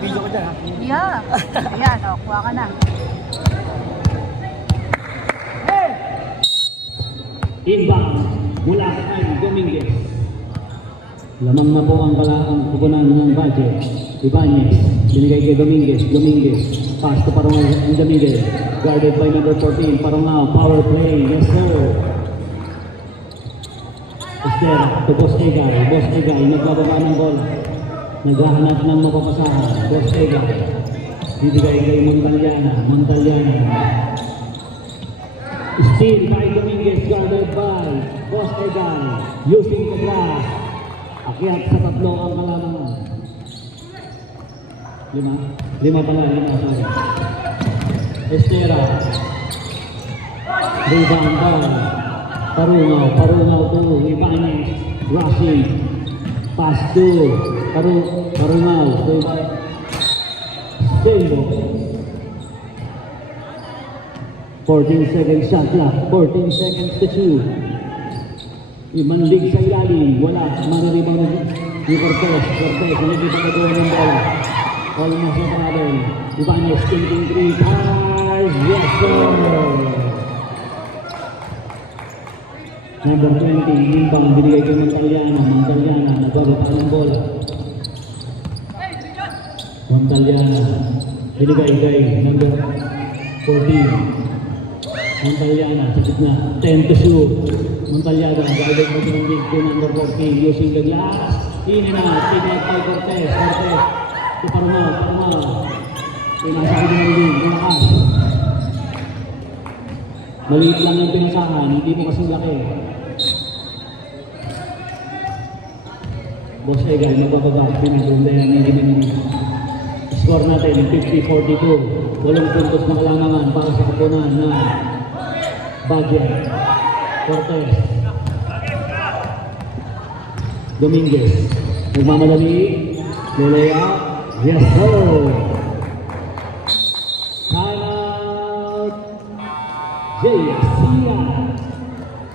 video ko dyan ha. Yeah. Ayan, o, kuha ka na. Inbound mula kay Dominguez. Lamang na po ang kukunan ng budget. Ibanez, binigay kay Dominguez. Dominguez, pass to Parongaw in the middle. Guarded by number 14, Parongaw, power play. Yes sir. Esther, to Boss Egay. Boss Egay, nagbababa ng bola. Naghahanap ng mapapasahan. Boss Egay. Bibigay kay Montaliana. Montaliana. Steal by Dominguez, guarded by Boss Egay. Using the glass. Akyat sa tatlo ang kalamangan. Lima pala, sorry. Estera. Rebound ball. Parungaw to Ibanez. Rushing. Pass to Parungaw to Silvo. 14 seconds shot clock. 14 seconds to shoot. Imanlig sa ilalim. Wala. Manaribang ni Cortez. Hindi pa nagawa ng bola. Almost na travel. Ibanez thinking 3 times. Yes sir. Number 20, Limbang, binigay kay Montaliana. Nagbababa ng bola. Montaliana, binigay kay number 14. Montaliana, sa gitna, 10 to shoot. Montaliana, guarded mo ng big to number 14, using the glass. In and out, pinag kay Cortez. To Parongaw. Pinasakit ng big, malakas. Maliit lang yung pinasahan, hindi mo kasing laki. Boss Egay, magbababa, pinagundayan ng hindi. Score natin, 50-42. 8 puntos na kalamangan para sa kapunan na Bagyan. Cortez. Dominguez. Nagmamadali. Lelea. Yes, sir! Sia.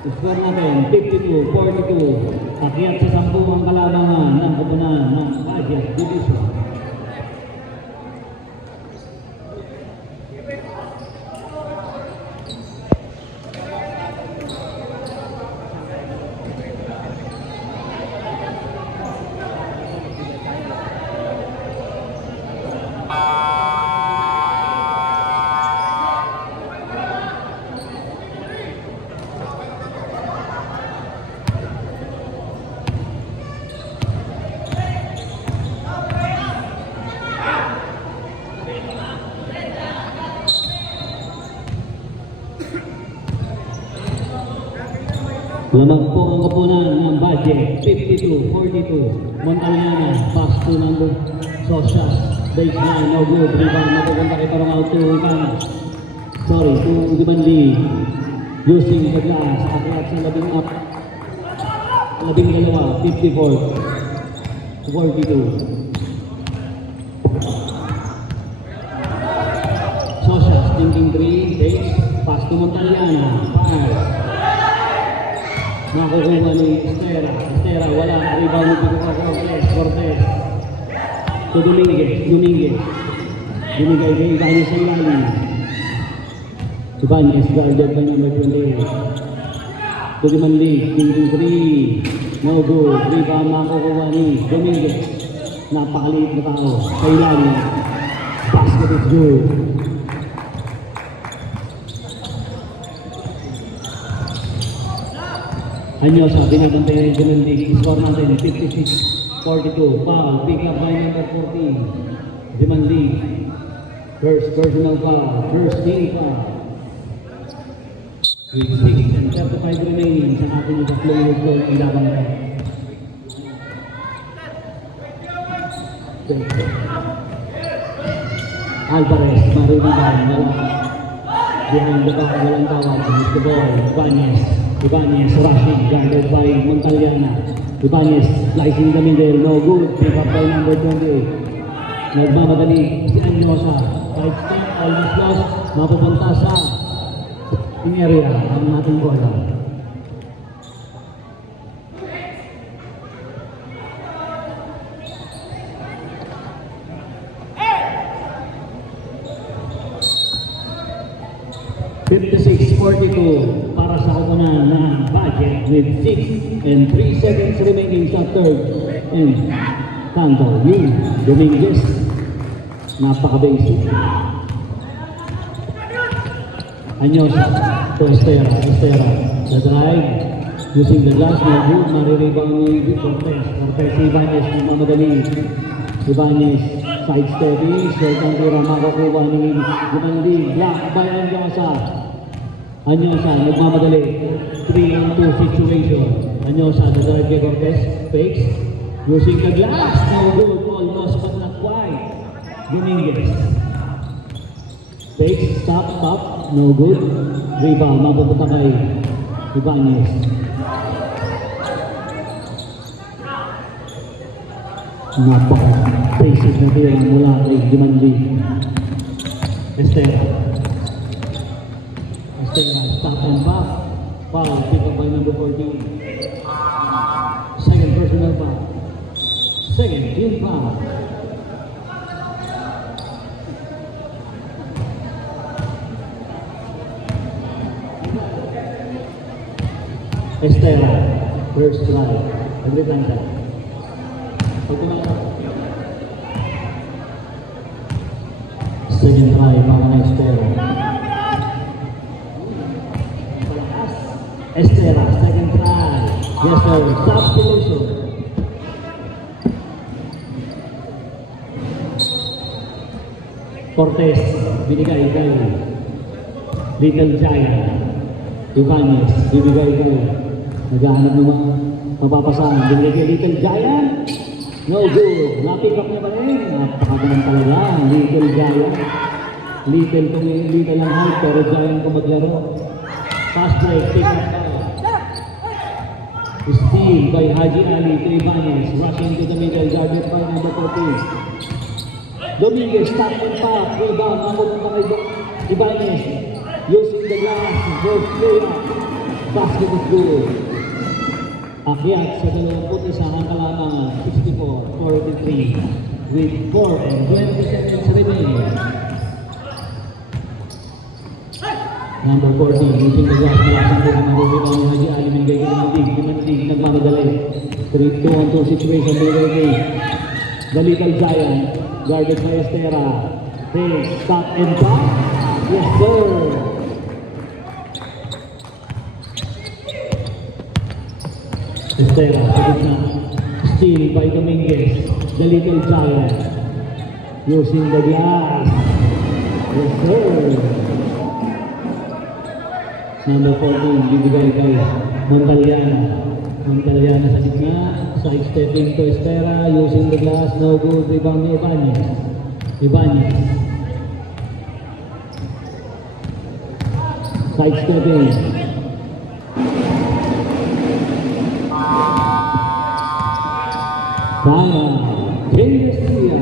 Score natin, 52-42. Akyat sa 10 ang kalamangan ng kapunan ng Budget Division. Lamang po ang kapunan ng Budget, 52-42. Montaliana, pass to number Sosas. Baseline, no good. Rebound, napupunta kay Parongaw to Ibanez. Sorry, to Dimanli. Using the glass, akyat sa labing 54-42. Sosas, thinking 3, base, pass to Montaliana. Fire. Nakukuha ni Estera, wala. Rebound ni Cortez. To Dominguez. Binigay kay Ibanez sa ilalim. Ibanez, guarded by number 28. To Dimanli, thinking 3. No good. Rebound nakukuha ni Dominguez. Napakaliit na tao. Sa ilalim. Basket is good. Anyosa, binabantay rin din ng league. Score natin, 56-42. Foul, pick up by number 14. Dimanli. First personal foul. First team foul. With 6 and 35 remaining sa ating tatlong goal ang laban na. Alvarez, marunong wala. Behind the back, walang tawag. Mr. Ball, Ibanez rushing, guarded by Montaliana. Ibanez slicing the middle, no good. Pick up by number 28. Nagmamadali si Anyosa. Right step, almost lost. Mapupunta sa area ang ating bola. 56-42 para sa kupunan ng budget with 6 and 3 seconds remaining sa third and Tanto Yun Dominguez. Napaka-basic. Anyosa to Estera. Estera, the drive using the glass, no good, mariribang ni Cortez. Cortez, Ibanez, nagmamadali. Ibanez, sidestepping, second tira, makakuha ni Gumandi. Block by Anyosa. Anyosa, nagmamadali. 3-on-2 situation. Anyosa, the drive kay Cortez, fakes. Using the glass, no good, almost but not quite. Dominguez. Fakes, stop, no good. Rebound, mapupunta kay Ibanez. Napaka-basic na tira mula kay Gumandi. Estera. Estera, stop and back. Foul, pick up by number 14. Second personal foul. Second team foul. Estera, first drive. Every time that. Pag tumakas. Second try para na Estera. Estera, second try. Yes sir, substitution. Cortez, binigay kay Little Giant. Ibanez, binigay kay naghahanap naman mapapasahan. Binigay kay Little Giant. No good. Napick up niya ba rin? Napakagalang talaga. Little Giant. Little ang height pero Giant kung maglaro. Fast break, pick up by. Steal by Haji Ali to Ibanez. Rushing to the middle, guarded by number 14. Dominguez, stop and pop. Rebound, mapupunta kay Ibanez. Using the glass, goes clear up. Basket is good. Akyat sa 21 ang kalamangan, 64-43 with 4 and 20 seconds remaining. Number 14, using the glass, malaking po ang marubibang ni Haji Ali Mengay Kimandig, nagmamadali. 3-2-1-2 situation, Mengay. The Little Giant, guarded by Estera. Hey, stop and back. Yes, sir. Estera, sa gitna. Steal by Dominguez. The Little Giant. Using the glass. Yes, sir. Number 14, bibigay kay Montaliana. Montaliana sa gitna. Side stepping to Estera. Using the glass. No good. Rebound ni Ibanez. Ibanez. Side stepping. Para Garcia.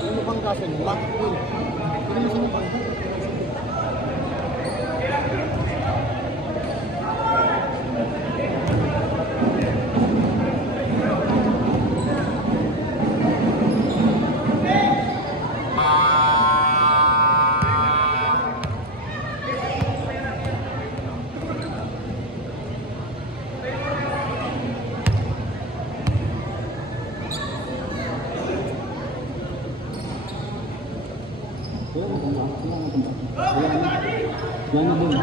Ano bang kaso niyo? Bakit po? Ano mo sinubang? Wala na din.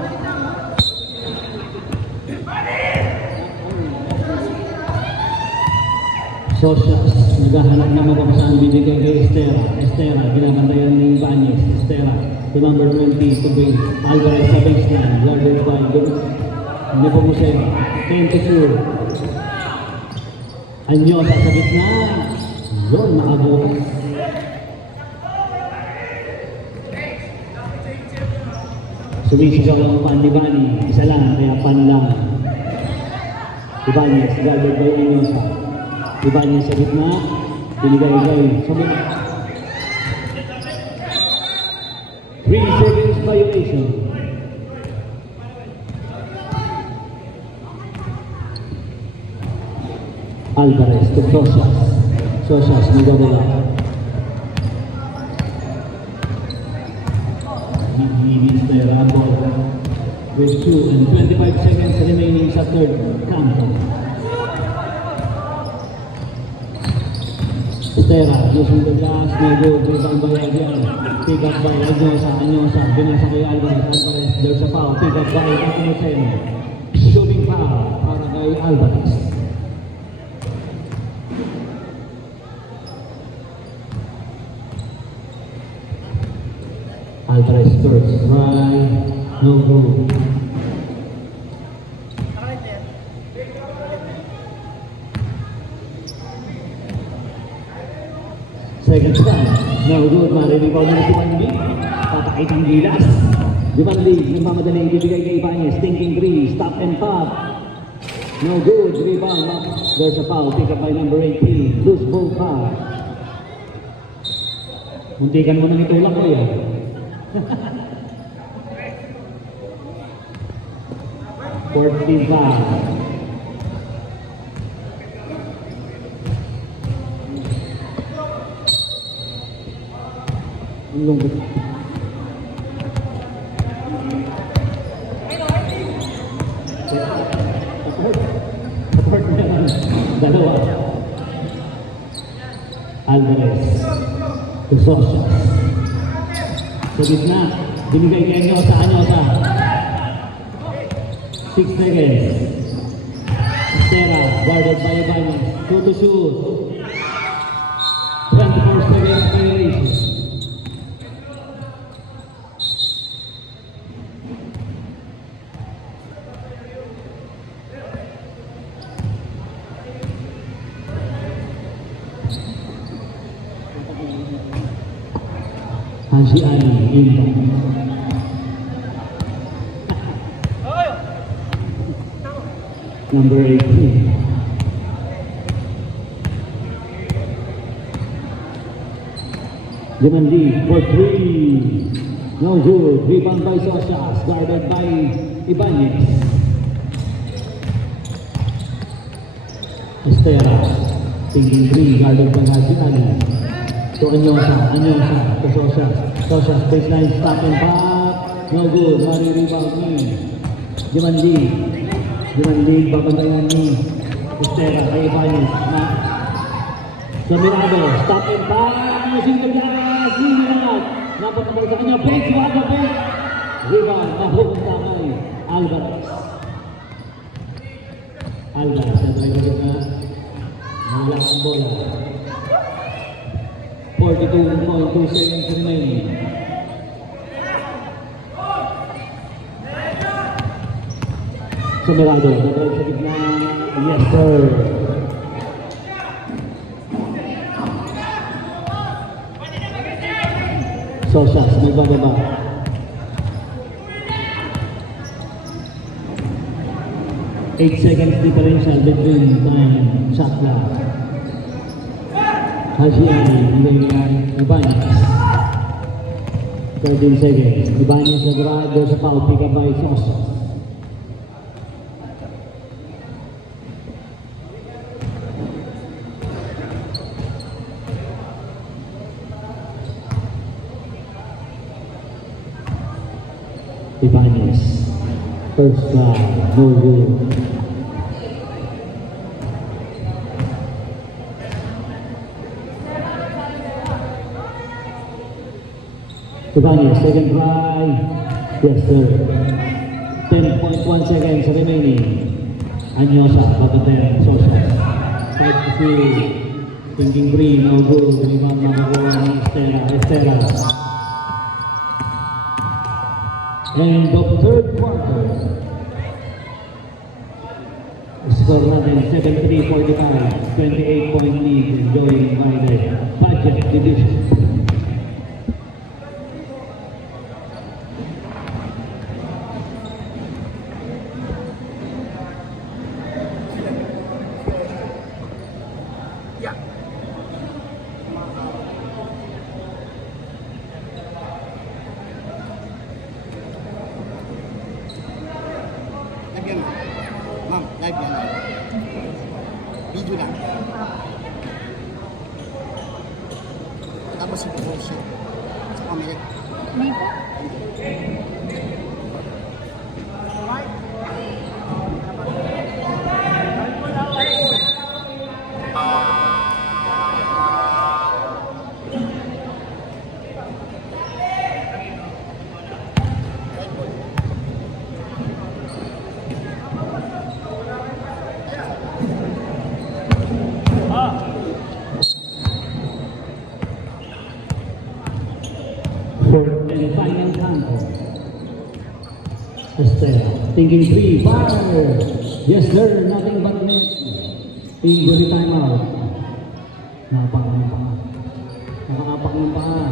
Sosias, naghahanap na mapapasahan binigay kay Estera. Estera, binabantayan ni Ibanez. Estera, to number 20, to bring Alvarez sa baseline. Guarded by Nepomuceno. 10-2. Anyosa sa gitna. Yun, nakabukas. Sumisigaw ang Pandibani. Isa lang, kaya pan lang. Ibanez, guarded by Anyosa. Ibanez sa gitna. Binigay-gay. Sabi na. 3 seconds violation. Alvarez to Sosas. Sosas, nagdadala. Mistera ball with 2 and 25 seconds remaining sa third count. Mistera using the glass, no good, rebound by Adrian. Pick up by Anyosa, binasa kay Alvarez, there's a foul, pick up by Akinoceno. Shooting foul para kay Alvarez. Alvarez first, right, no good. Second time, no good, marinig ako na si Mandy. Papakit ang gilas. Dimandi, nagmamadali, ibibigay kay Ibanez, thinking three, stop and pop. No good, rebound, there's a foul, pick up by number 18, loose ball foul. Muntikan mo nang itulak ko yan. 45. Ang lungkot. Apart na yan. Dalawa. Alvarez. To Sosas. Sa gitna. Binigay kay Anyosa. 6 seconds. Estera. Guarded by Ibanez. 2 to shoot. 24 seconds violation. Haji Ali inbound. Number 18. Dimandi for 3. No good. Rebound by Sosas. Guarded by Ibanez. Estera. Thinking 3. Guarded by Haji Ali. To Anyosa, to Sosas, baseline, stop and pop, no good, mari rebound ni Dimandi, babantayan ni Estera, kay Ibanez, Dominado, stop and pop, using the glass, Lilian, napatapal sa kanya, bench, rebound, napunta kay Alvarez, naglagot na, nawala ang bola. 42.2 seconds remaining. Sumirado, nagawin sa gitna. Yes, sir. Sosas, may bababa. Eight seconds differential between time shot clock. Haji Ali, nilagay Ibanez. 13 seconds. Ibanez na grado sa foul, pick up by Sosas. Ibanez. First try, no good. Ibanez, second try. Yes, sir. 10.1 seconds remaining. Anyosa, patatay, Sosas. 5 to 3. Thinking 3, no good. Rebound na magawa ng Estera. End of third quarter. Score natin 7-3-45. 28-point lead enjoying by the budget division. Ma'am, live yan. Julian. Tapos si Borussia. Sa Pamilit. May po. Fourth and final count. Estela, thinking 3, fire! Yes sir, nothing but net. Injury timeout. Nakapak ng paa. Nakakapak ng paa.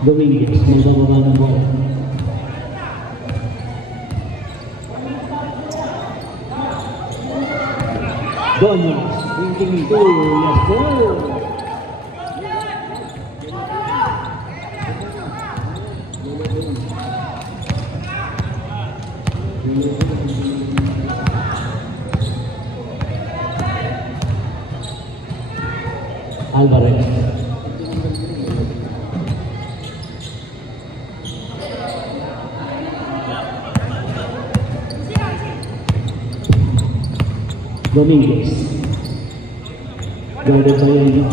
Dominguez, magbababa ng bola. Doñas, thinking 2, yes sir! Alvarez. Dominguez. Guarded by Elio.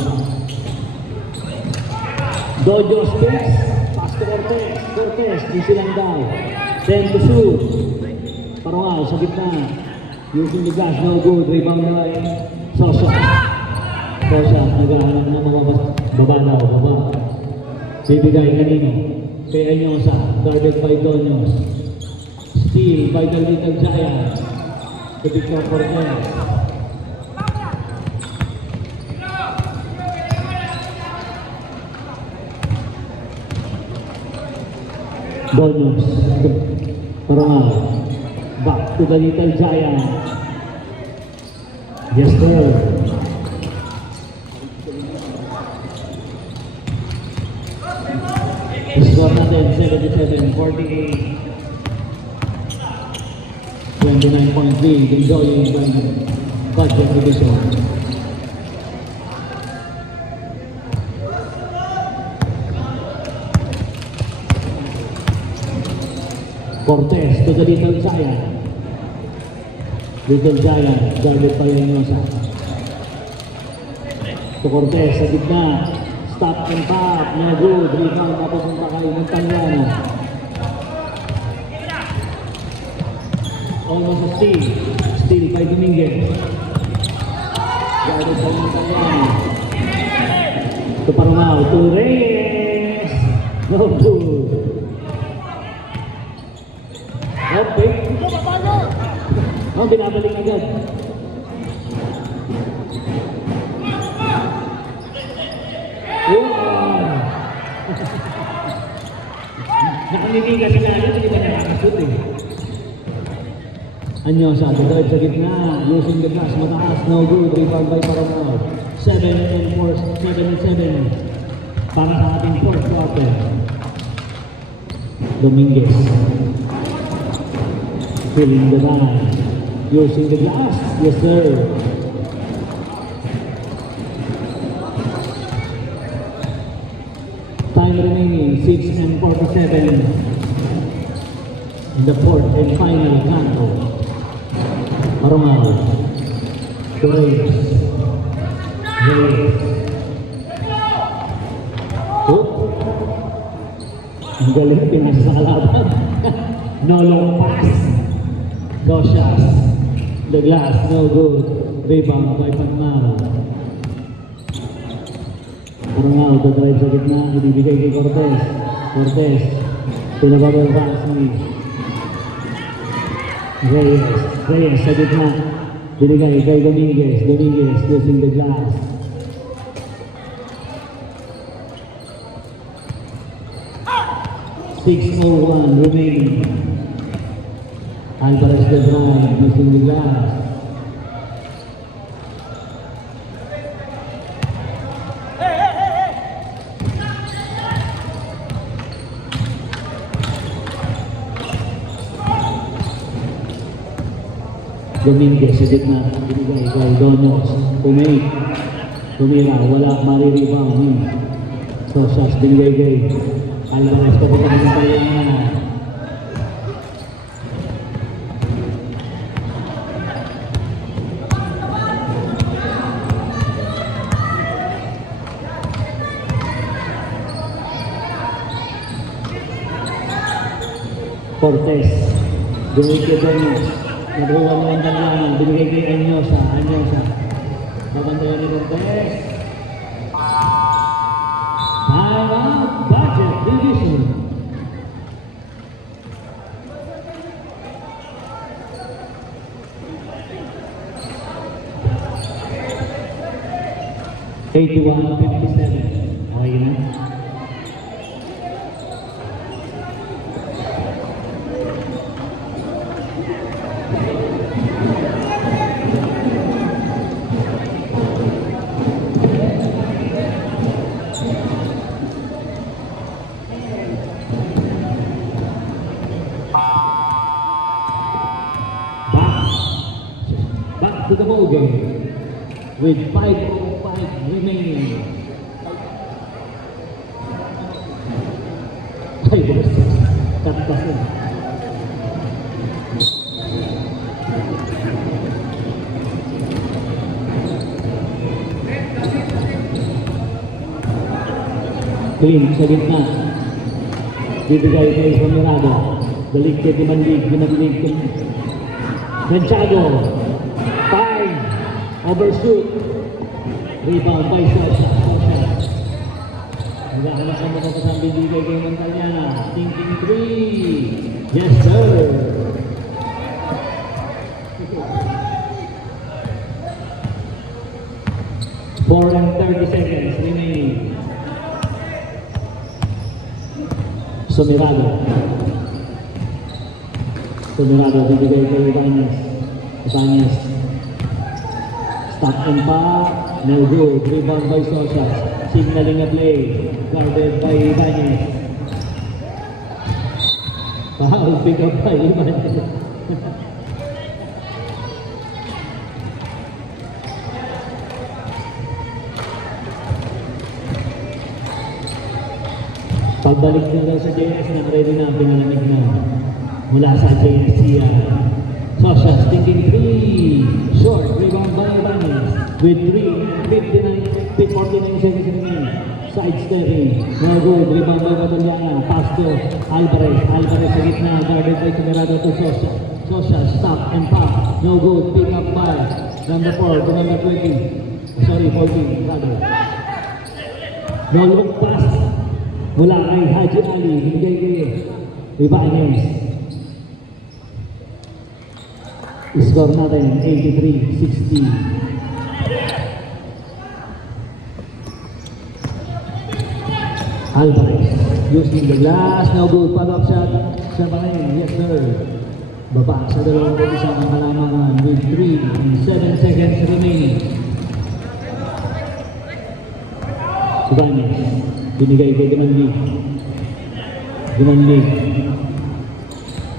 Dojo space. Pass to Cortez. Cortez, di silang daw. 10 to shoot. Parongal sa gitna. Using the gas, no good. Rebound by Sosa. Sosa, naghahanap na mga baba daw, baba. Bibigay kanino. Kay Enyosa. Guarded by Doños. Steal by the Little Giant. The Victor Cortez. Doños. Parongal. Back to the Little Giant. Yes, sir. Score natin 77-48. 29.3, enjoying by budget division. Cortez to the Little Giant. Little Giant, guarded pa Lenyosa. To Cortez sa gitna. Stop and tap, no good. Rebound napapunta kay Montagliano. Almost a steal. Steal by Dominguez. Guarded by Montagliano. To Parongal, to Reyes. No good. Okay. Oh, binabalik agad. Wow! Nakangiti ka sila natin, hindi ba nakakasut eh? Anyosa, drive sa gitna, using the glass, mataas, no good, rebound by Parangal. 7 and 4, 7 and 7 para sa ating fourth quarter. Dominguez. Filling the line, using the glass, yes sir. Time remaining, 6 and 47 in the fourth and final canto. Parangal. Torres. Reyes. Oh. Ang galing pinasa sa kalaban. No long pass. No shots. The glass, no good. Rebound by Panmao. Parangal, drive sa gitna. Ibibigay kay Cortez. Cortez. Pinababal pass ni Reyes. Reyes sa gitna. Binigay kay Dominguez. Dominguez using the glass. .6:01 remaining. Alvarez the drive using the glass. Dominguez sa gitna, binigay kay Donos, tumira, wala, marirebound. So, shots binigay kay Alvarez, papunta ng Tayana. Cortez, binigay kay Donos. Nagruwa mo ang dalaman, binigay kay Anyosa. Pabantayan ni Cortez. Time out, budget division. $81-57. Okay na? Back to the ball game with 5:05 remaining. 5:06. Katpasin. Clean sa gitna. Bibigay kay Samirado. Balik kay Dimandig. Santiago. Time. Overshoot. Rebound by Sasha. Nagkakalasan mo sa bibigay kay Montaliana. Thinking 3. Yes sir. Four and 30 seconds remaining. Sumirado, bibigay kay Ibanez. Stop and foul, no good. Rebound by Sosa. Signaling a play, guarded by Ibanez. Foul, pick up by Ibanez. Pagbalik nila sa JS na ready na pinalamig na mula sa JS Sasha stinking 3 short rebound by Ibanez with 49 seconds remaining. Side stepping, no good. Rebound by Bataliana, pass to Alvarez sa gitna, guarded by Sumirado to Sosa, stop and pop, no good. Pick up by number 4 to number 14 rather. No look pass mula kay Haji Ali, binigay kay Ibanez. Score natin 83-60. Alvarez using the glass, no good. Follow-up shot, siya pa rin, yes sir. Baba sa 21 ang halamangan with 3 and 7 seconds remaining. Ibanez, binigay kay Gumanlig.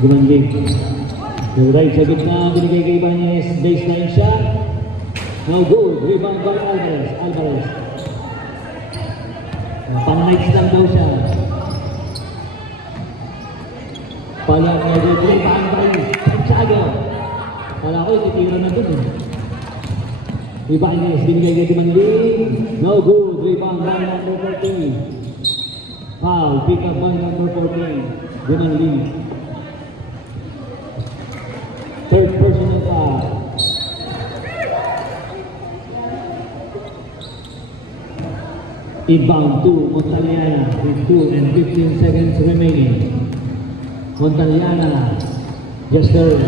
Gumanlig. To right sa gitna, binigay kay Ibanez. Baseline shot. No good. Rebound by Alvarez. Pang-nights lang daw siya. Pala niya good. Rebound by Santiago. Pala ko, ititira na dun eh. Ibanez, binigay kay Gumanlig. No good. Rebound by number 14. Foul. Pick up by number 14. Gumanlig. Third personal foul. Inbound to Montaliana with 2 and 15 seconds remaining. Montaliana, just serve.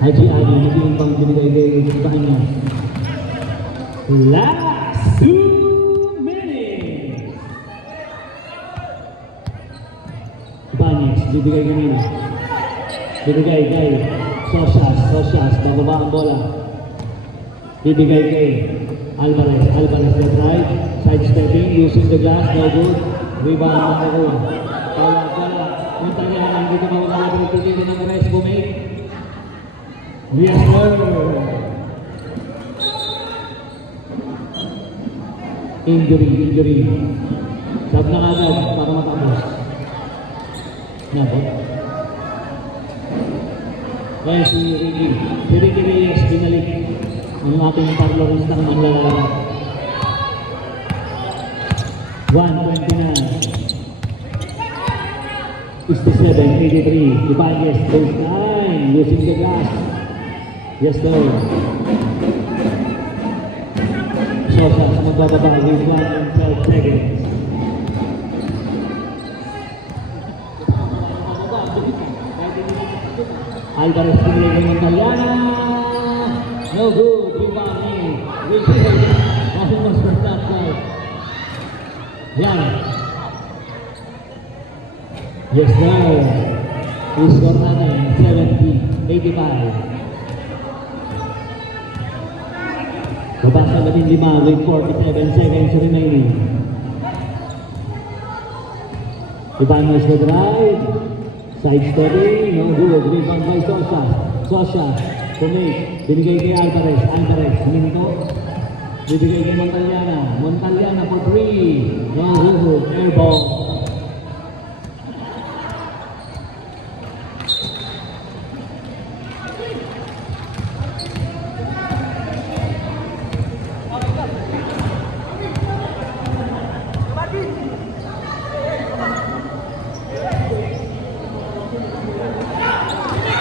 Haji Ali, nag-inbound binigay kay Ibanez. Last 2 minutes. Ibanez, bibigay kanina. Bibigay kay Sosias, bababa ang bola. Bibigay kay Alvarez left right, sidestepping, using the glass, no good. Rebound ang ako. Pala. Montaliana, dito pa wala na pinagtitigil ng rest bumake. Yes, sir. Injury. Sab na agad para matapos. Nabot. Kaya si Ricky Reyes, binalik ang ating parloristang manlalaro. 1:29. 67-83. Ibanez, baseline, using the glass. Yes, sir. Sosas, magbababa with 1 and 12 seconds. Alvarez, pinili ng Montaliana. No good. Rebound ni Wilson. Almost for that side. Yan. Yes, sir. I-score natin 70-85. Baba sa 15 with 47 seconds remaining. Ibanez the drive. Side stepping. No good. Rebound by Sosas. Kumik. Binigay kay Alvarez. Minto. Bibigay kay Montaliana for 3. No good. Air ball.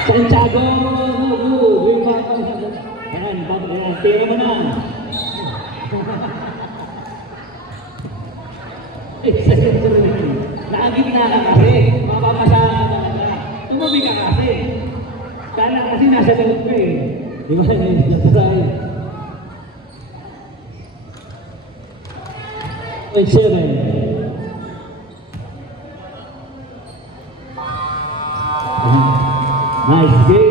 Santiago, tira mo na. 8 seconds remaining. Nakagitna ka kasi, mapapasahan ka na. Tumabi ka kasi. Kala kasi nasa loob ka eh. Di ba? Natural. 7. Nice game.